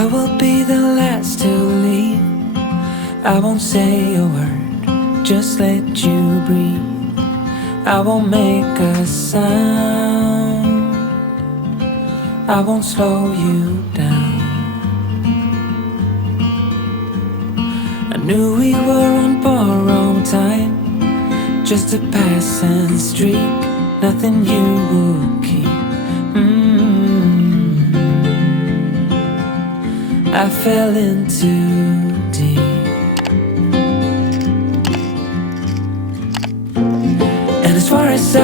I will be the last to leave. I won't say a word, just let you breathe. I won't make a sound, I won't slow you down. I knew we were on borrowed time, just a passing streak, nothing you would keep. I fell in too deep. And as far as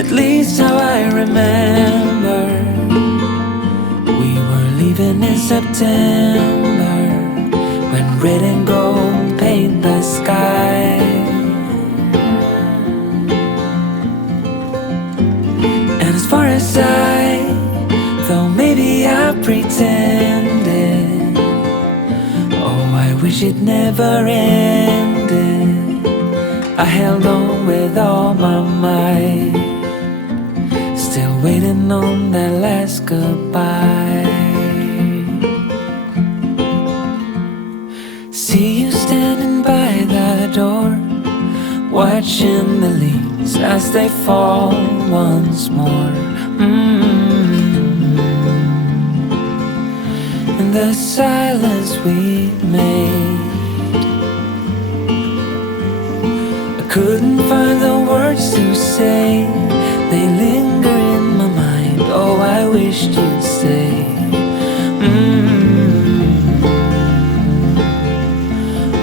at least how I remember, we were leaving in September, when red and gold paint the sky. And as far as though maybe I pretended, oh, I wish it never ended. I held on with all my might, still waiting on that last goodbye. See you standing by the door, watching the leaves as they fall once more. In the silence we made, I couldn't find the words to say. They linger in my mind. Oh, I wished you'd stay.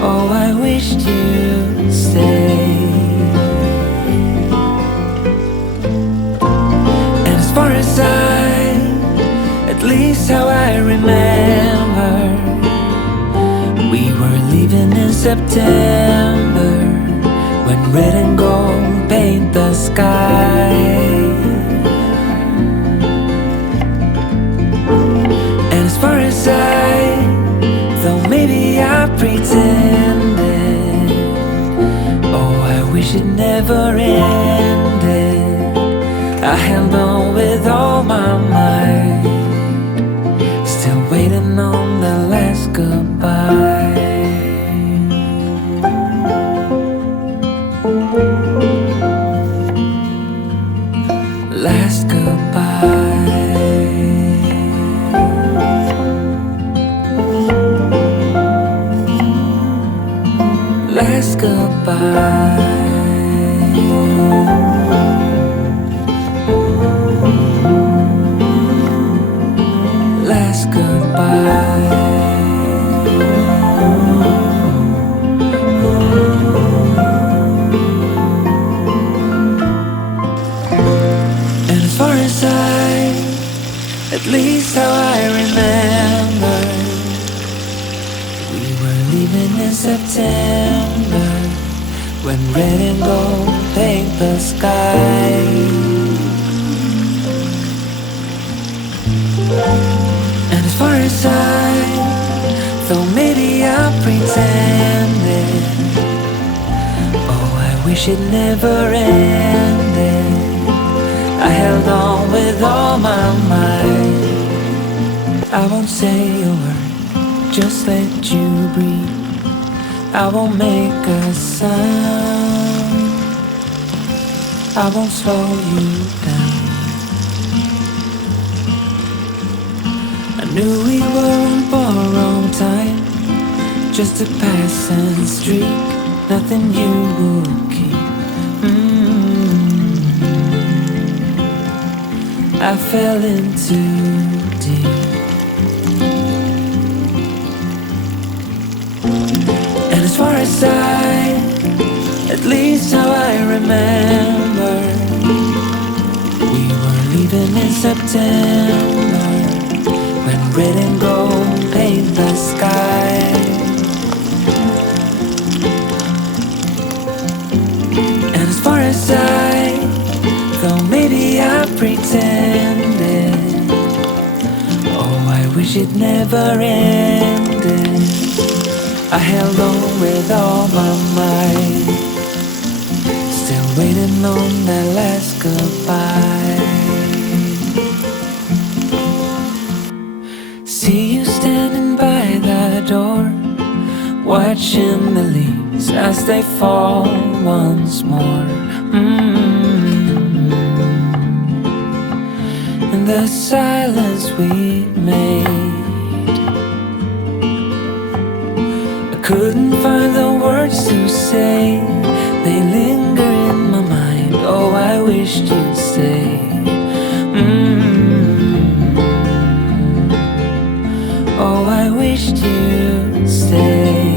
Oh, I wished you'd stay. And as far as at least how I remember, we were leaving in September, when red and gold paint the sky. And as far as though maybe I pretended, oh, I wish it never ended. I held on with all my might, still waiting on the last goodbye. Last goodbye. Last goodbye. Last goodbye. And as far as at least how I remember, we were leaving in September, when red and gold paint the sky. And as far as though maybe I pretended, oh, I wish it never ended. I held on with all my might. I won't say a word, just let you breathe. I won't make a sound, I won't slow you down. I knew we were on borrowed time, just a passing streak, nothing you would keep. I fell in too deep. And as far as at least how I remember, we were leaving in September, when red and gold paint the sky. And as far as though maybe I pretended, oh, I wish it never ended. I held on with all my might, still waiting on that last goodbye. See you standing by the door, watching the leaves as they fall once more. In the silence we made, I couldn't find the words to say. They linger in my mind. Oh, I wished you'd stay. Oh, I wished you'd stay.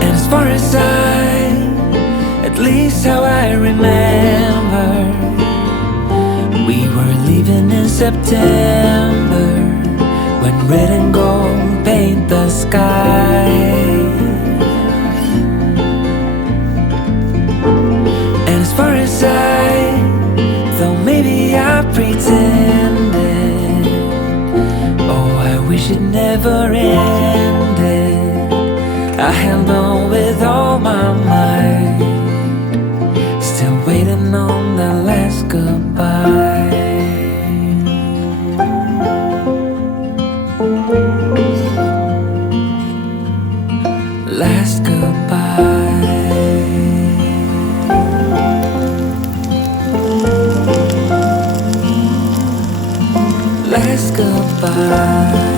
And as far as at least how I remember, we were leaving in September, when red and gold paint the sky. And as far as though maybe I pretended, oh, I wish it never ended. I held on with all my might, still waiting on the last goodbye. Last goodbye. Last goodbye.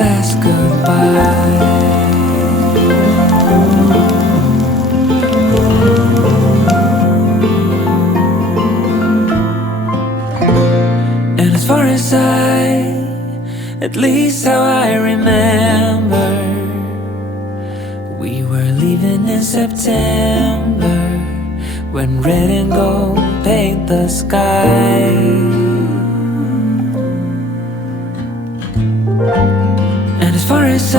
Last goodbye. And as far as at least how I remember, we were leaving in September, when red and gold paint the sky. And as far as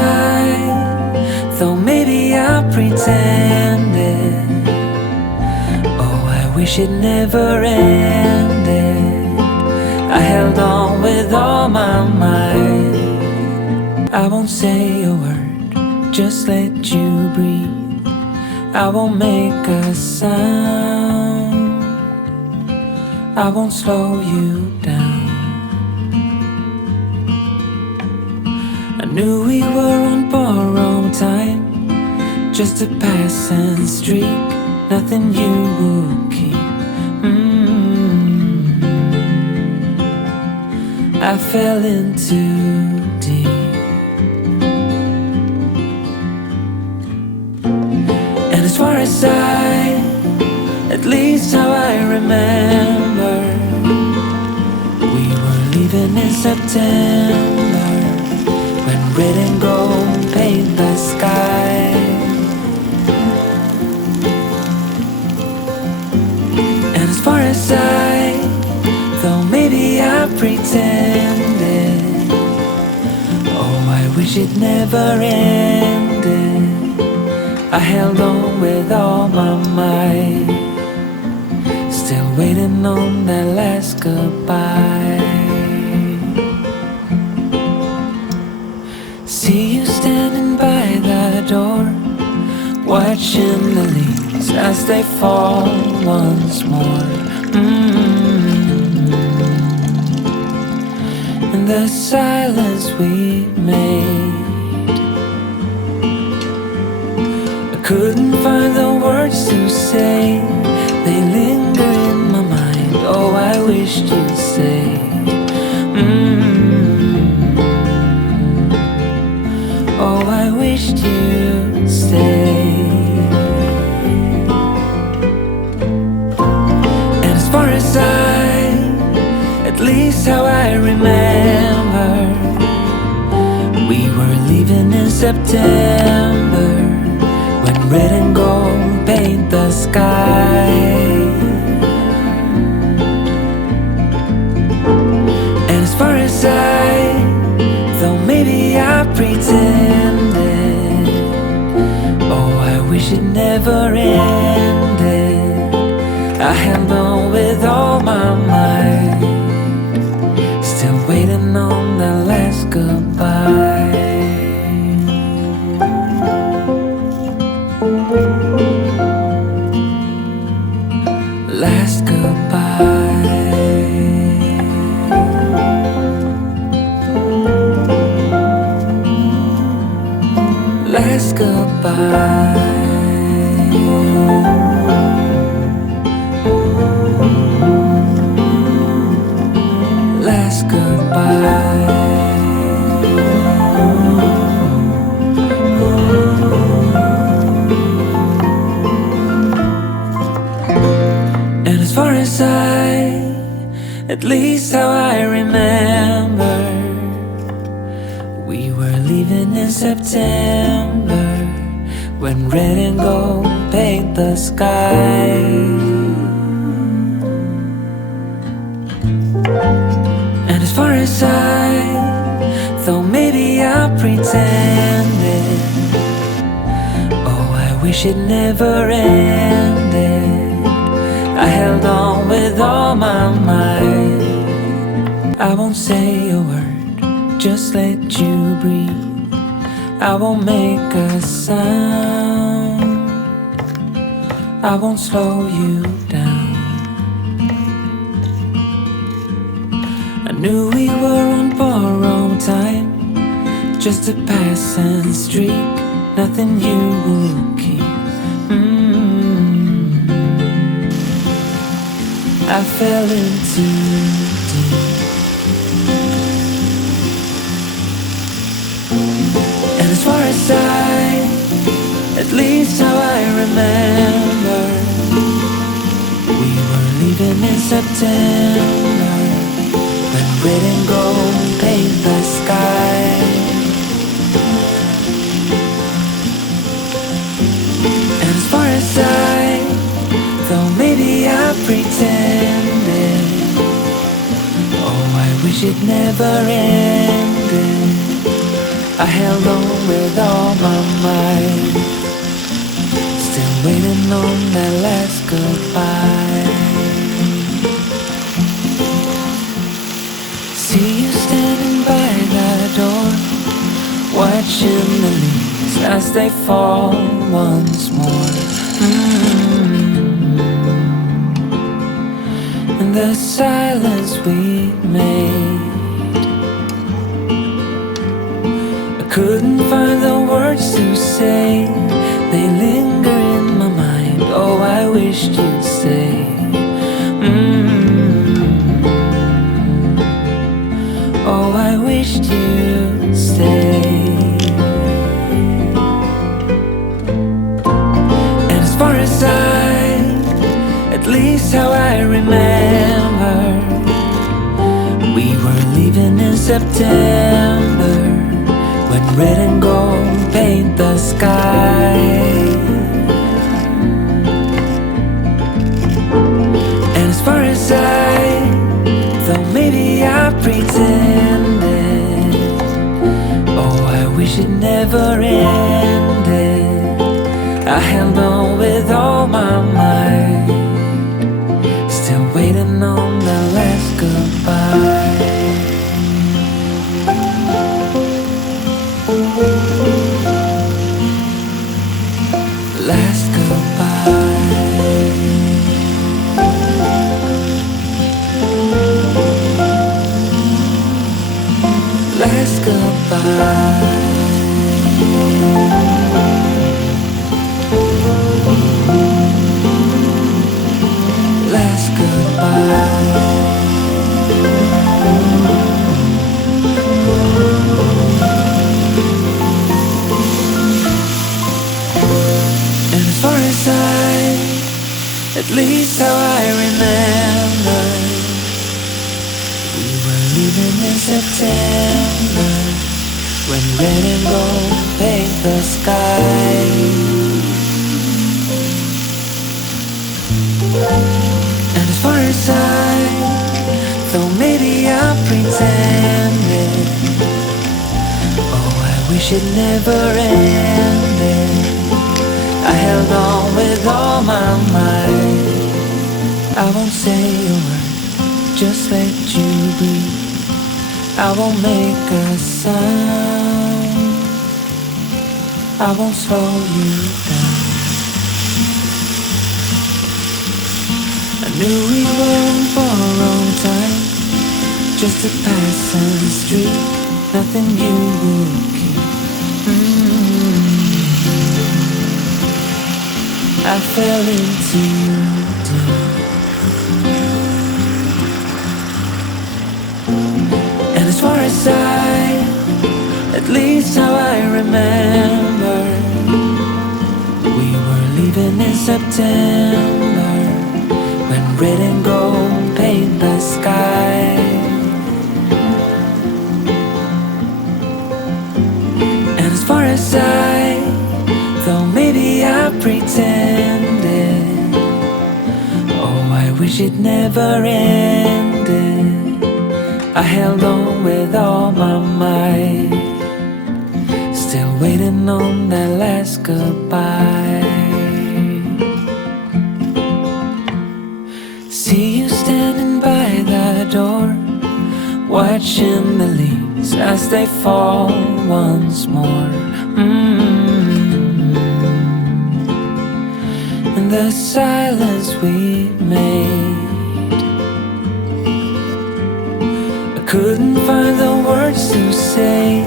though maybe I pretended, oh, I wish it never ended. I held on with all my might. I won't say a word, just let you breathe. I won't make a sound, I won't slow you down. I knew we were on borrowed time, just a passing streak, nothing you would keep. I fell in too deep. And as far as at least how I remember, we were leaving in September, when red and gold paint the sky. And as far as though maybe I pretended, oh, I wish it never ended. I held on with all my might, still waiting on that last goodbye. See you standing by the door, watching the leaves as they fall once more. In the silence we made, I couldn't find the words to say. They linger in my mind. Oh, I wished you'd stay. Oh, I wished you'd stay. And as far as at least how I remember, we were leaving in September, when red and gold paint the sky. And as far as though maybe I pretended, oh, I wish it never ended. I held on with all my might, still waiting on the last goodbye. Last goodbye. Last goodbye. Last goodbye. And as far as at least how I remember, we were leaving in September, when red and gold paint the sky. And as far as though maybe I pretended, oh, I wish it never ended. I held on with all my might. I won't say a word, just let you breathe. I won't make a sound, I won't slow you down. I knew we were on borrowed time, just a passing streak, nothing you will keep. I fell in too deep. And as far as at least how I remember, we were leaving in September, when red and gold paint the sky. And as far as though maybe I pretended, oh, I wish it never ended. I held on with all my might, still waiting on that last goodbye. See you standing by that door, watching the leaves as they fall once more. In the silence we made, I couldn't find the words to say. They linger in my mind. Oh, I wished you'd stay. Oh, I wished you'd stay. And as far as at least how I remember, we were leaving in September, when red and gold paint the sky. And as far as though maybe I pretended, oh, I wish it never ended. I held on with all my might, still waiting on the last goodbye. Last goodbye. Last goodbye. Last goodbye. And as far as at least how I remember, we were leaving in September, when red and gold paint the sky. And as far as though maybe I pretended, oh, I wish it never ended. I held on with all my might. I won't say a word, just let you breathe. I won't make a sound, I won't slow you down. Knew we were on borrowed time, just a passing street, nothing you would keep. I fell into you deep. And as far as at least how I remember, we were leaving in September, when red and gold paint the sky. And as far as though maybe I pretended, oh, I wish it never ended. I held on with all my might, still waiting on that last goodbye. See you standing by the door, watching the leaves as they fall once more. In the silence we made, I couldn't find the words to say.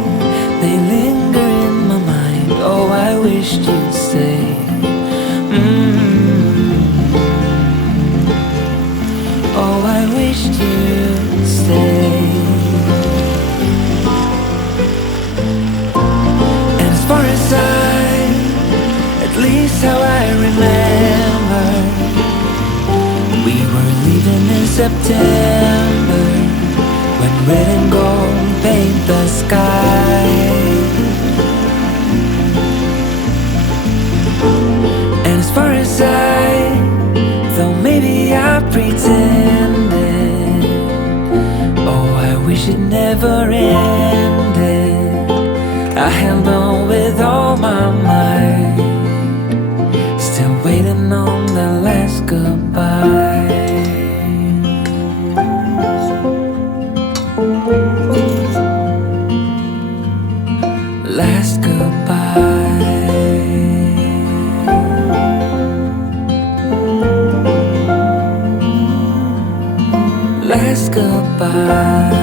They linger in my mind. Oh, I wished you'd stay. Oh, I wished you'd stay. And as far as at least how I remember, we were leaving in September, when red and gold paint the sky. And as far as though maybe I pretended, oh, I wish it never ended. I held on with all my might, still waiting on the last goodbye. Last goodbye. Last goodbye.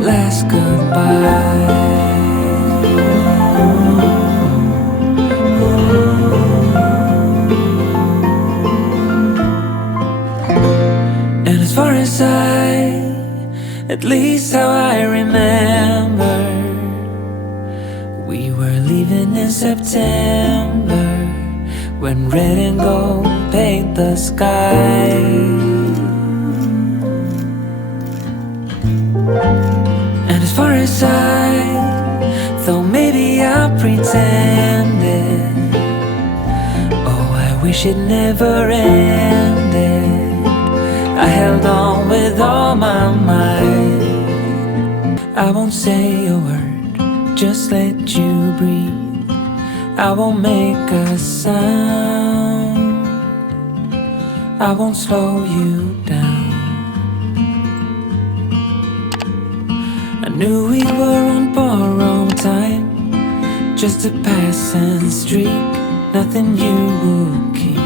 Last goodbye. And as far as at least how I remember, we were leaving in September, when red and gold paint the sky. And as far as though maybe I pretended, oh, I wish it never ended. I held on with all my might. I won't say a word, just let you breathe. I won't make a sound, I won't slow you down. I knew we were on borrowed time, just a passing streak, nothing you would keep.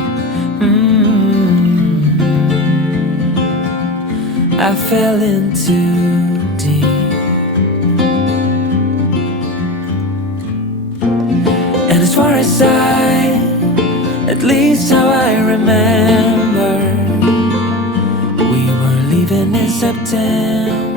I fell in too deep. And as far as at least how I remember, we were leaving in September,